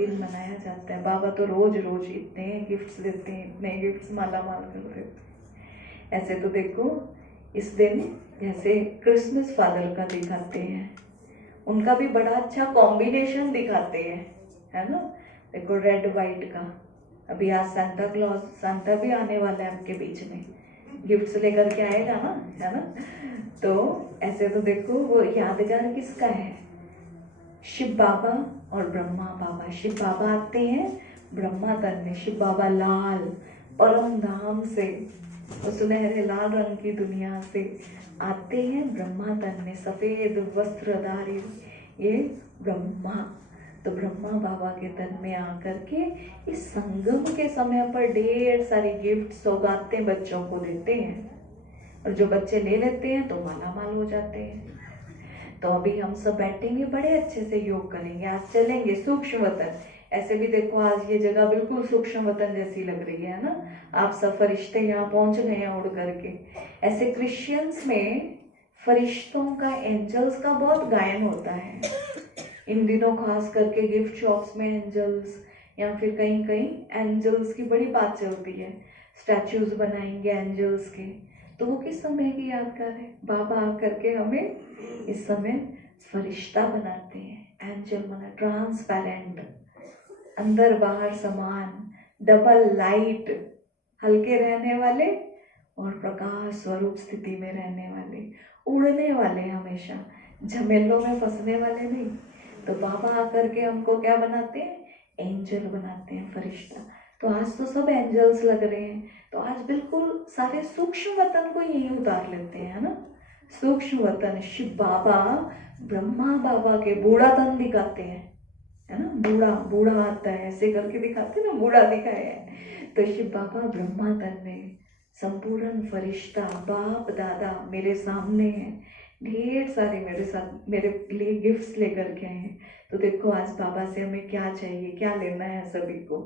दिन मनाया जाता है। बाबा तो रोज रोज इतने गिफ्ट्स देते हैं, इतने गिफ्ट्स माला माल कर देते हैं। ऐसे तो देखो इस दिन जैसे क्रिसमस फादर का दिखाते हैं, उनका भी बड़ा अच्छा कॉम्बिनेशन दिखाते हैं, है ना। देखो रेड वाइट का। अभी आज सांता भी आने वाला है आपके बीच में, गिफ्ट्स लेकर के आएगा ना, है ना। तो ऐसे तो देखो वो यादगार किसका है, शिव बाबा और ब्रह्मा बाबा। शिव बाबा आते हैं ब्रह्मा तन में, शिव बाबा लाल परम धाम से, वो सुनहरे लाल रंग की दुनिया से आते हैं ब्रह्मा तन में, सफेद वस्त्रधारी ये ब्रह्मा। तो ब्रह्मा बाबा के तन में आकर के इस संगम के समय पर ढेर सारी गिफ्ट सौगातें बच्चों को देते हैं, और जो बच्चे ले लेते हैं तो माला माल हो जाते हैं। तो अभी हम सब बैठेंगे, बड़े अच्छे से योग करेंगे, आज चलेंगे सूक्ष्म वतन। ऐसे भी देखो आज ये जगह बिल्कुल सूक्ष्म वतन जैसी लग रही है ना। आप सब फरिश्ते यहाँ पहुंच गए हैं उड़ करके। ऐसे क्रिश्चियंस में फरिश्तों का, एंजल्स का बहुत गायन होता है इन दिनों, खास करके गिफ्ट शॉप्स में एंजल्स, या फिर कहीं कहीं एंजल्स की बड़ी बात चलती है, स्टैचूज बनाएंगे एंजल्स के। तो वो किस समय की यादगार है, बाबा आकर के हमें इस समय फरिश्ता बनाते हैं। एंजल माना ट्रांसपेरेंट, अंदर बाहर समान, डबल लाइट, हल्के रहने वाले और प्रकाश स्वरूप स्थिति में रहने वाले, उड़ने वाले, हमेशा झमेलों में फंसने वाले नहीं। तो बाबा आकर के हमको क्या बनाते हैं, एंजल बनाते हैं, फरिश्ता। तो आज तो सब एंजल्स लग रहे हैं, तो आज बिल्कुल सारे सूक्ष्म वतन को यही उतार लेते हैं, है ना। सूक्ष्म वतन शिव बाबा ब्रह्मा बाबा के बूढ़ा तन दिखाते हैं, है ना। बूढ़ा बूढ़ा आता है ऐसे करके दिखाते ना, बूढ़ा दिखाया है। तो शिव बाबा ब्रह्मा तन में संपूर्ण फरिश्ता, बाप दादा मेरे सामने है, ढेर सारे मेरे साथ मेरे लिए गिफ्ट्स लेकर के आए हैं। तो देखो आज बाबा से हमें क्या चाहिए, क्या लेना है सभी को।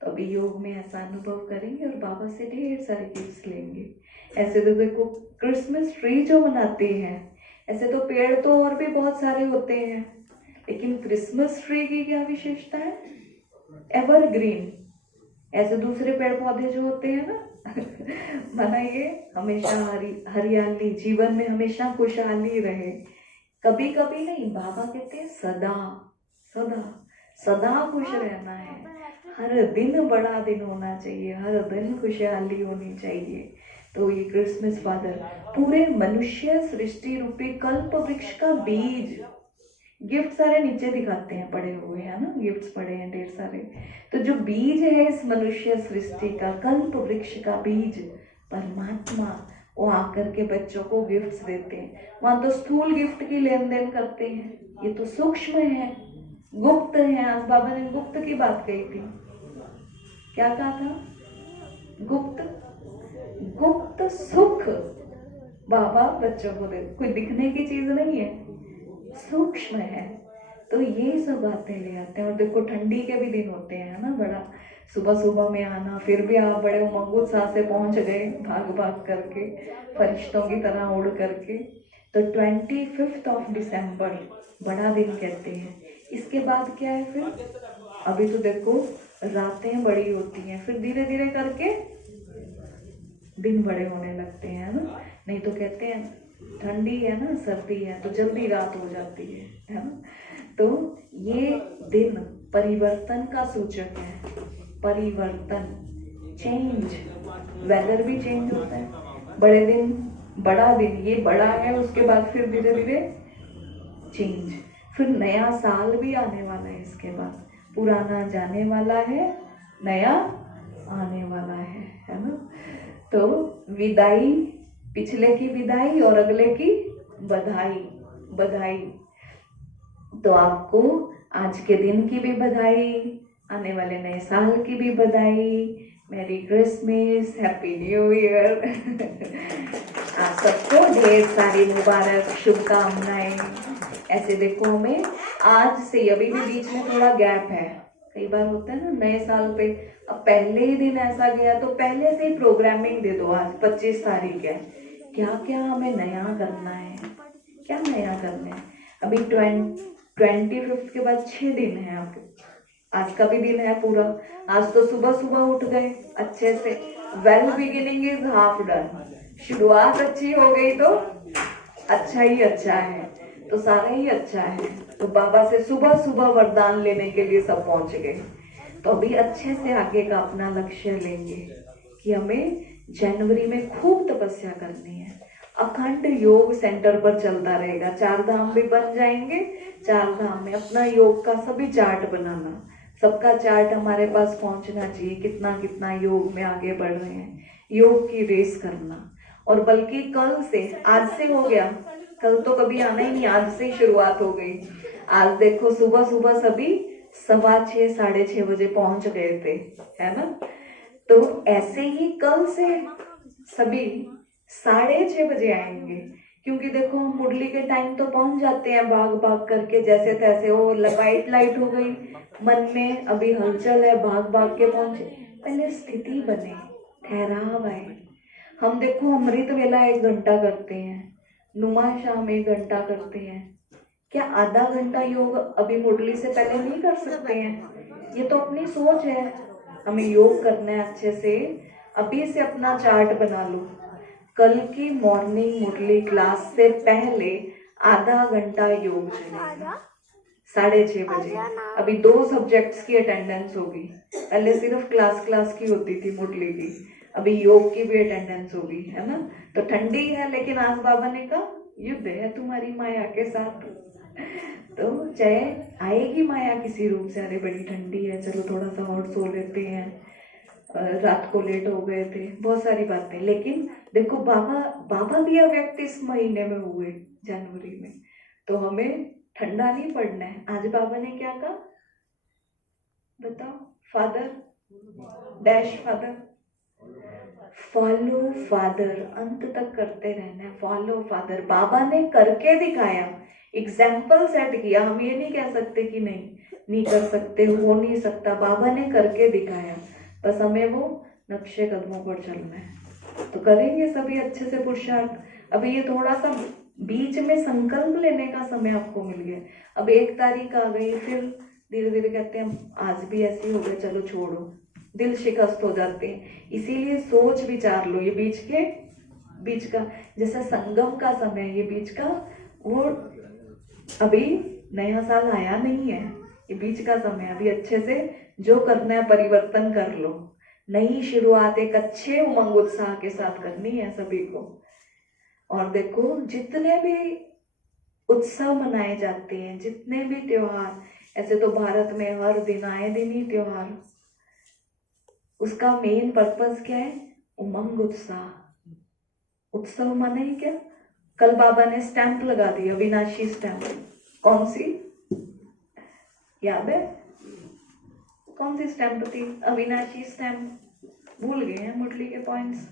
तो अभी योग में ऐसा अनुभव करेंगे और बाबा से ढेर सारे गिफ्ट्स लेंगे। ऐसे तो देखो क्रिसमस ट्री जो मनाते हैं, ऐसे तो पेड़ तो और भी बहुत सारे होते हैं, लेकिन क्रिसमस ट्री की क्या विशेषता है, एवरग्रीन। ऐसे दूसरे पेड़ पौधे जो होते हैं ना बनाइए हमेशा हरियाली, जीवन में हमेशा खुशहाली रहे, कभी कभी नहीं। बाबा कहते हैं सदा सदा सदा खुश रहना है, हर दिन बड़ा दिन होना चाहिए, हर दिन खुशहाली होनी चाहिए। तो ये क्रिसमस फादर पूरे मनुष्य सृष्टि रूपी कल्प वृक्ष का बीज, गिफ्ट सारे नीचे दिखाते हैं पड़े हुए, है ना, गिफ्ट्स पड़े हैं ढेर सारे। तो जो बीज है इस मनुष्य सृष्टि का, कल्प वृक्ष का बीज परमात्मा, वो आकर के बच्चों को गिफ्ट्स देते हैं। वहां तो स्थूल गिफ्ट की लेन देन करते हैं, ये तो सूक्ष्म है, गुप्त है। आज बाबा ने गुप्त की बात कही थी, क्या कहा था, गुप्त गुप्त सुख बाबा बच्चों को दे, कोई दिखने की चीज नहीं है, सूक्ष्म है। तो ये सब बातें ले आते हैं। और देखो ठंडी के भी दिन होते हैं ना, बड़ा सुबह सुबह में आना, फिर भी आप बड़े उमंग उत्साह से पहुंच गए भाग भाग करके, फरिश्तों की तरह उड़ करके। तो 25 दिसंबर बड़ा दिन कहते हैं। इसके बाद क्या है फिर, अभी तो देखो रातें बड़ी होती हैं, फिर धीरे धीरे करके दिन बड़े होने लगते हैं ना। नहीं तो कहते हैं ठंडी है ना, सर्दी है तो जल्दी रात हो जाती है ना। तो ये दिन परिवर्तन का सूचक है, परिवर्तन, चेंज, वेदर भी चेंज होता है। बड़े दिन, बड़ा दिन, ये बड़ा है, उसके बाद फिर धीरे धीरे चेंज, फिर नया साल भी आने वाला है, इसके बाद पुराना जाने वाला है, नया आने वाला है ना। तो विदाई, पिछले की विदाई और अगले की बधाई, बधाई। तो आपको आज के दिन की भी बधाई, आने वाले नए साल की भी बधाई, मेरी क्रिसमस, हैप्पी न्यू ईयर आप सबको ढेर सारी मुबारक शुभकामनाएं। ऐसे देखो हमें आज से, अभी भी बीच में थोड़ा गैप है, कई बार होता है ना नए साल पे, अब पहले ही दिन ऐसा गया तो पहले से ही प्रोग्रामिंग दे दो। आज 25 तारीख है, क्या क्या हमें नया करना है, क्या नया करना है। अभी 25 के बाद 6 दिन है आपके, आज का भी दिन है पूरा। आज तो सुबह सुबह उठ गए अच्छे से। Well beginning is half done. शुरुआत अच्छी हो गई तो अच्छा ही अच्छा है, तो सारा ही अच्छा है। तो बाबा से सुबह सुबह वरदान लेने के लिए सब पहुंच गए। तो अभी अच्छे से आगे का अपना लक्ष्य लेंगे कि हमें जनवरी में खूब तपस्या करनी है। अखंड योग सेंटर पर चलता रहेगा। 4 धाम भी बन जाएंगे। 4 धाम में अपना योग का सभी चार्ट बनाना, सबका चार्ट हमारे पास पहुंचना चाहिए, कितना कितना योग में आगे बढ़ रहे हैं। योग की रेस करना। और बल्कि कल से, आज से हो गया, कल तो कभी आना ही नहीं, आज से ही शुरुआत हो गई। आज देखो सुबह सुबह सभी 6:15 6:30 बजे पहुंच गए थे, है ना। तो ऐसे ही कल से सभी 6:30 बजे आएंगे, क्योंकि देखो हम मुरली के टाइम तो पहुंच जाते हैं भाग भाग करके, जैसे तैसे। वो लाइट हो गई मन में, अभी हलचल है, भाग भाग के पहुंचे। पहले स्थिति बने, ठहराव आए। हम देखो अमृत वेला 1 घंटा करते हैं, नुमा शाम 1 घंटा करते हैं। क्या आधा घंटा योग अभी मुरली से पहले नहीं कर सकते हैं? ये तो अपनी सोच है। हमें योग करना है अच्छे से। अभी से अपना चार्ट बना लो। कल की मॉर्निंग मुरली क्लास से पहले आधा घंटा योग चलेगा 6:30 बजे। अभी 2 सब्जेक्ट्स की अटेंडेंस होगी। पहले सिर्फ क्लास की होती थी मुरली की, अभी योग की भी अटेंडेंस होगी, है ना। तो ठंडी है, लेकिन आज बाबा ने कहा युद्ध है तुम्हारी माया के साथ। तो चाहे आएगी माया किसी रूप से, अरे बड़ी ठंडी है, चलो थोड़ा सा और सो लेते हैं, रात को लेट हो गए थे, बहुत सारी बातें। लेकिन देखो बाबा भी अव्यक्त इस महीने में हुए, जनवरी में। तो हमें ठंडा नहीं पड़ना है। आज बाबा ने क्या कहा बताओ? Father dash father, follow father, अंत तक करते रहना है। फॉलो फादर, बाबा ने करके दिखाया, एग्जाम्पल सेट किया। हम ये नहीं कह सकते कि नहीं कर सकते, हो नहीं सकता। बाबा ने करके दिखाया, बस हमें वो नक्शे कदमों पर चलना है। तो करेंगे सभी अच्छे से पुरुषार्थ। अभी ये थोड़ा सा बीच में संकल्प लेने का समय आपको मिल गया। अब 1 तारीख आ गई, फिर धीरे धीरे कहते हैं आज भी ऐसे ही हो गया, चलो छोड़ो, दिल शिकस्त हो जाते हैं। इसीलिए सोच विचार लो। ये बीच का जैसे संगम का समय, ये बीच का, वो अभी नया साल आया नहीं है, ये बीच का समय। अभी अच्छे से जो करना है परिवर्तन कर लो। नई शुरुआत एक अच्छे उमंग उत्साह के साथ करनी है सभी को। और देखो जितने भी उत्सव मनाए जाते हैं, जितने भी त्योहार, ऐसे तो भारत में हर दिन आए दिन ही त्योहार, उसका मेन पर्पस क्या है? उमंग उत्साह। उत्सव माने क्या? कल बाबा ने स्टैंप लगा दी, अविनाशी स्टैंप। कौन सी याद है? कौन सी स्टैंप थी? अविनाशी स्टैंप। भूल गए हैं मुरली के पॉइंट्स,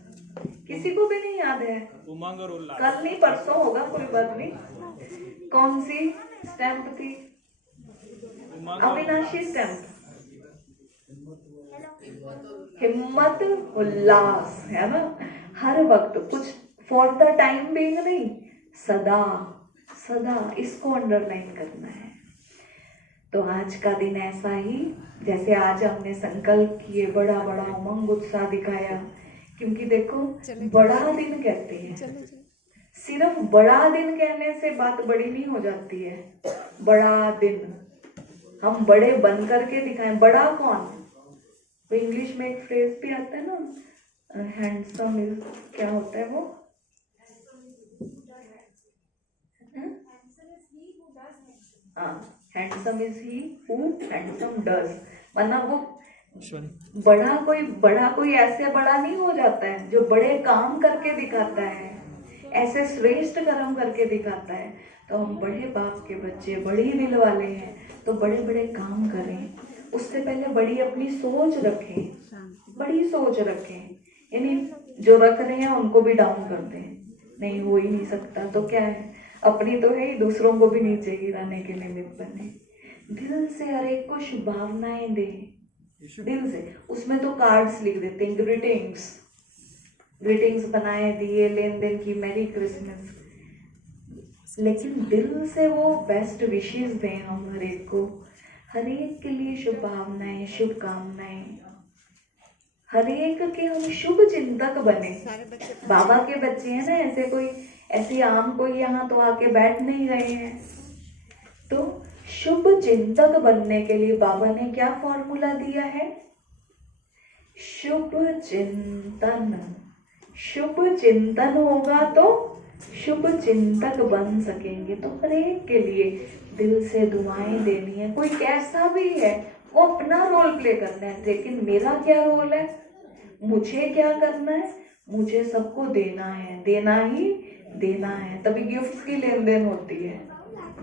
किसी को भी नहीं याद है? उमंग और उल्लास। कल नहीं परसों होगा, कोई बात नहीं। कौन सी स्टैंप थी? अविनाशी स्टैंप। हिम्मत उल्लास, है ना। हर वक्त कुछ फॉर द टाइम बीइंग नहीं, सदा सदा इसको अंडरलाइन करना है। तो आज का दिन ऐसा ही, जैसे आज हमने संकल्प किए, बड़ा बड़ा उमंग उत्साह दिखाया। क्योंकि देखो बड़ा दिन कहते हैं, सिर्फ बड़ा दिन कहने से बात बड़ी नहीं हो जाती है। बड़ा दिन हम बड़े बन करके दिखाएं। बड़ा कौन? वो इंग्लिश में एक फ्रेज भी आता है ना, हैंडसम इज, क्या होता है वो? हाँ, handsome is he who handsome does. मतलब वो बड़ा कोई ऐसे बड़ा नहीं हो जाता है जो बड़े काम करके दिखाता है, ऐसे श्रेष्ठ कर्म करके दिखाता है। तो हम बड़े बाप के बच्चे, बड़ी दिल वाले हैं, तो बड़े बड़े काम करें। उससे पहले बड़ी अपनी सोच रखें, बड़ी सोच रखें। यानी जो रख रहे हैं उनको भी डाउन कर दें, नहीं हो ही नहीं सकता तो क्या है, अपनी तो है ही, दूसरों को भी नीचे गिराने के निमित्त बने। दिल से हर एक को शुभ भावनाएं दें, दिल से। उसमें तो कार्ड्स लिख देते हैं, ग्रीटिंग्स बनाए दिए, लेन देन की, मैरी क्रिसमस, लेकिन दिल से वो बेस्ट विशेस दें हम हर एक को। हर एक के लिए शुभ भावनाएं, शुभकामनाएं। हर एक के हम शुभ चिंतक बने। बाबा के बच्चे हैं ना, ऐसे कोई ऐसे आम कोई यहाँ तो आके बैठ नहीं रहे हैं। तो शुभ चिंतक बनने के लिए बाबा ने क्या फॉर्मूला दिया है? शुभ चिंतन। शुभ चिंतन होगा तो शुभ चिंतक बन सकेंगे। तो हर एक के लिए दिल से दुआएं देनी है। कोई कैसा भी है वो अपना रोल प्ले करना है, लेकिन मेरा क्या रोल है, मुझे क्या करना है? मुझे सबको देना है, देना ही देना है। तभी गिफ्ट्स की लेन देन होती है।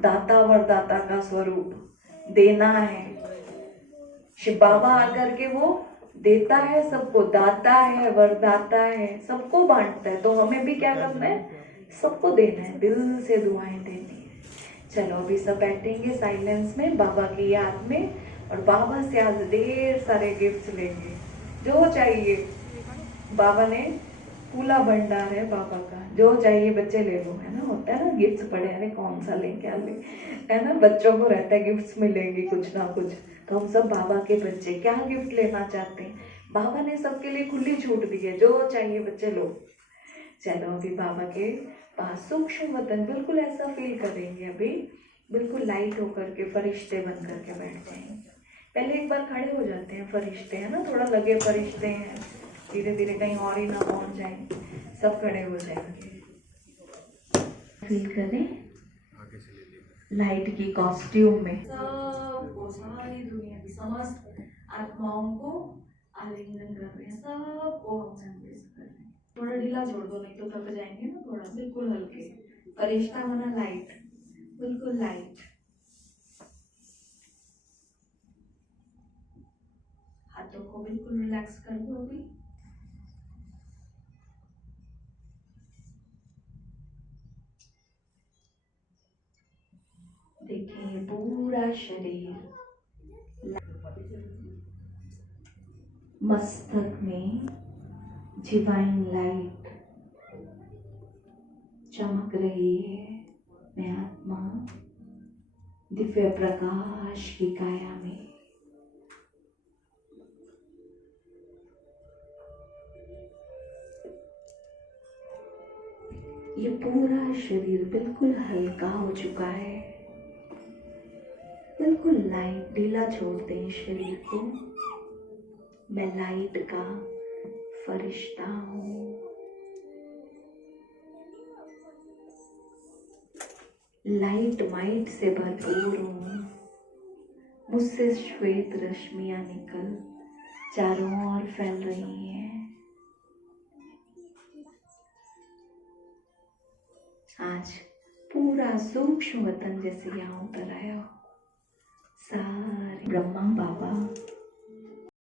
दाता वरदाता का स्वरूप देना है। शिव बाबा आकर के वो देता है सबको, दाता है, वरदाता है, सबको बांटता है। तो हमें भी क्या करना है? सबको देना है, दिल से दुआएं देनी है। चलो अभी सब बैठेंगे साइलेंस में बाबा की याद में, और बाबा से आज ढेर सारे गिफ्ट्स लेंगे जो चाहिए। बाबा ने पूरा भंडार है बाबा का, जो चाहिए बच्चे ले लो, है ना। होता है ना गिफ्ट्स पड़े, अरे कौन सा ले क्या ले, है ना। बच्चों को रहता है गिफ्ट्स मिलेंगे कुछ ना कुछ। तो हम सब बाबा के बच्चे क्या गिफ्ट लेना चाहते हैं? बाबा ने सबके लिए खुली छूट दी है, जो चाहिए बच्चे लो। चलो अभी बाबा के पास सूक्ष्म वतन बिल्कुल ऐसा फील करेंगे। अभी बिल्कुल लाइट होकर के फरिश्ते बन करके बैठ जाएंगे। पहले एक बार खड़े हो जाते हैं फरिश्ते, है ना, थोड़ा लगे फरिश्ते हैं, धीरे धीरे कहीं और ही ना पहुंच जाए। सब खड़े हो जाएंगे। फील करें लाइट की कॉस्ट्यूम में सबको, सारी दुनिया की समस्त आत्माओं को आलिंगन कर रहे हैं। सबको हम एम्ब्रेस कर रहे हैं। थोड़ा ढीला छोड़ दो, नहीं तो थक जाएंगे ना। थोड़ा बिल्कुल हल्के, फरिश्ता बना लाइट, बिल्कुल लाइट। हाथों को बिल्कुल रिलैक्स कर दो अभी। देखिए पूरा शरीर मस्तक में डिवाइन लाइट चमक रही है। मैं आत्मा दिव्य प्रकाश की काया में। ये पूरा शरीर बिल्कुल हल्का हो चुका है, बिल्कुल लाइट। ढीला छोड़ते हैं शरीर को। मैं लाइट का फरिश्ता हूँ। लाइट माइट से भरपूर हूँ। मुझसे श्वेत रश्मियां निकल चारों ओर फैल रही हैं। आज पूरा सूक्ष्म वतन जैसे यहाँ उतर आया हो। सारे ब्रह्मा बाबा